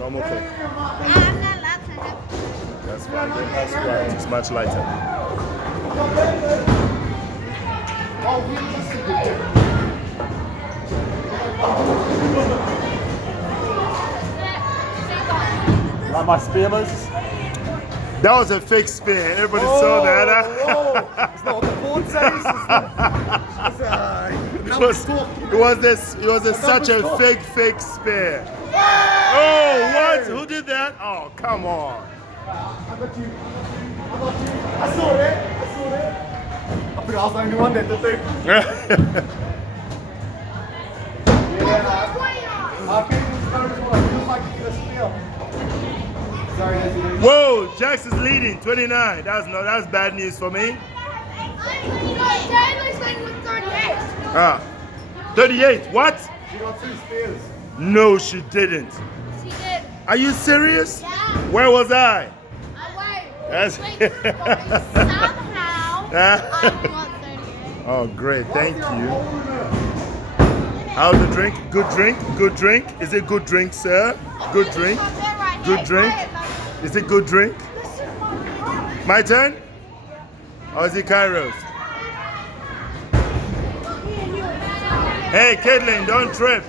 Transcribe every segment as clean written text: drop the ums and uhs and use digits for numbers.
Normal cake. I'm not allowed to have. That's fine. Then that's right. It's much lighter. Like my spearmans? That was a fake spear. Everybody saw that. Whoa. It's not what the board says. It was such a fake spear. Oh, what? Who did that? Oh, come on. I saw it. I think I was the only one that did it. Whoa, Jax is leading, 29. That's bad news for me. Dad was playing with 38. Ah, 38. What? She got 2 spears. No, she didn't. She did. Are you serious? Yeah. Where was I? That's somehow I got 38. Oh, great. Thank you. How's the drink? Good drink? Good drink? Is it good drink, sir? Good drink? Good drink? Is it good drink? My turn? Or is it Kairos? Hey, Caitlin, don't trip.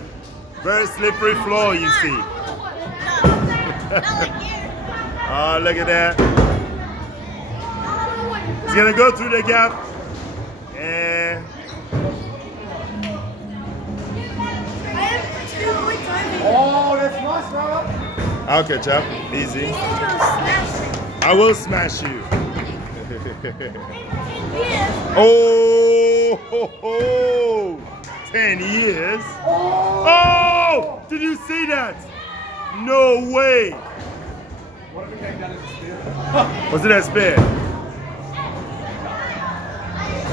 Very slippery floor, you see. Not like you. Oh, look at that. He's gonna go through the gap. And Oh, that's nice, brother. I'll catch up. Easy. I will smash you. Oh, ho, ho. 10 years. Oh, did you see that? No way. What if it came down as a spear? Was it a spear?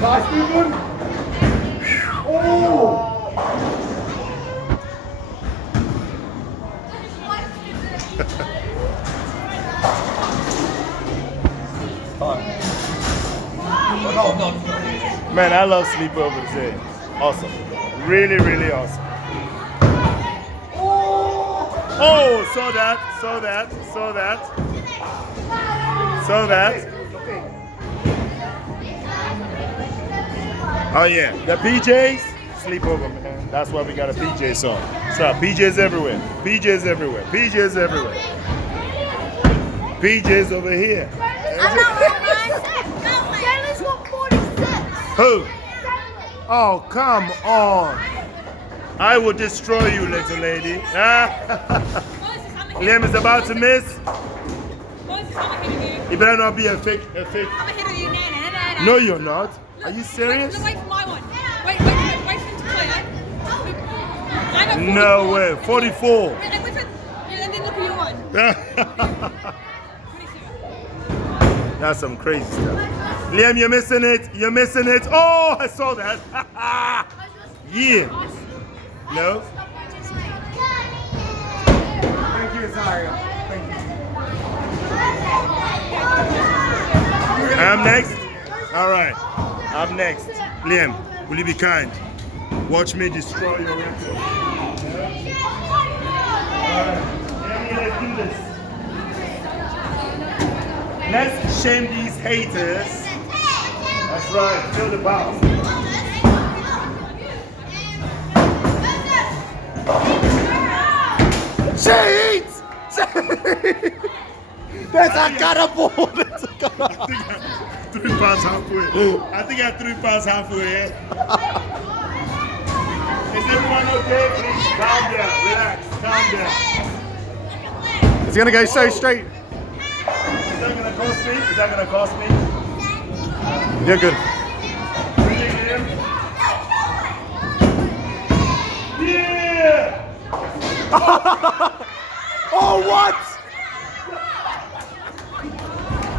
Nice, good one. Oh. Man, I love sleepovers here. Awesome. Really, really awesome. Oh, saw that. Oh yeah, the PJs, sleepover, man. That's why we got a PJ song. So PJs everywhere. PJs everywhere. PJs everywhere. PJs over here. I'm not wearing mine. Jaylen's got 46. Who? Oh, come on. I will destroy you, little lady. Liam is about to miss. It better not be a fake. I'm ahead of you, Nana. No, you're not. Are you serious? Look, wait for my one. Wait for him to clear. I'm at 44. No way. 44. And then look at your one. 22. That's some crazy stuff. Liam, you're missing it. You're missing it. Oh, I saw that. Yeah. No? Thank you, Zaria. Thank you. I'm next? All right. I'm next. Liam, will you be kind? Watch me destroy your record. All right. Let's do this. Let's shame these haters. That's right. Feel the bounce. Cheat! That's a cannibal! That's a cannibal! 3 pounds halfway. I think I'm 3 pounds halfway. Is everyone okay? Please calm down. Relax. Calm down. It's gonna go so straight. Is that gonna cost me? Is that gonna cost me? You're good. Yeah! Oh, what?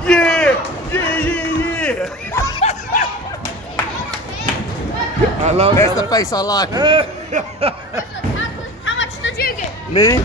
Yeah! I love That's the face I like. How much did you get? Me?